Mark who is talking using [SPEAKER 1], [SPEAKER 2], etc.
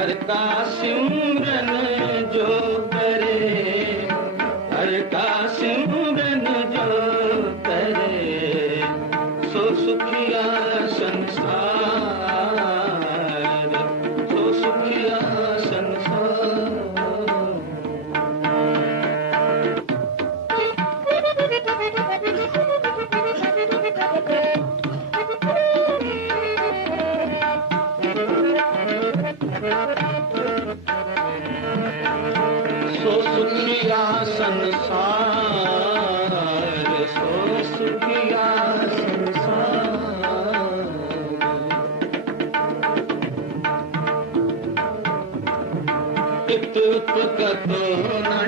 [SPEAKER 1] सिमरन जो हर का सिमरन जो ਸੋ ਸੁਖੀਆ ਸੰਸਾਰ ਸੋ ਸੁਖੀਆ ਸੰਸਾਰ। ਨਾ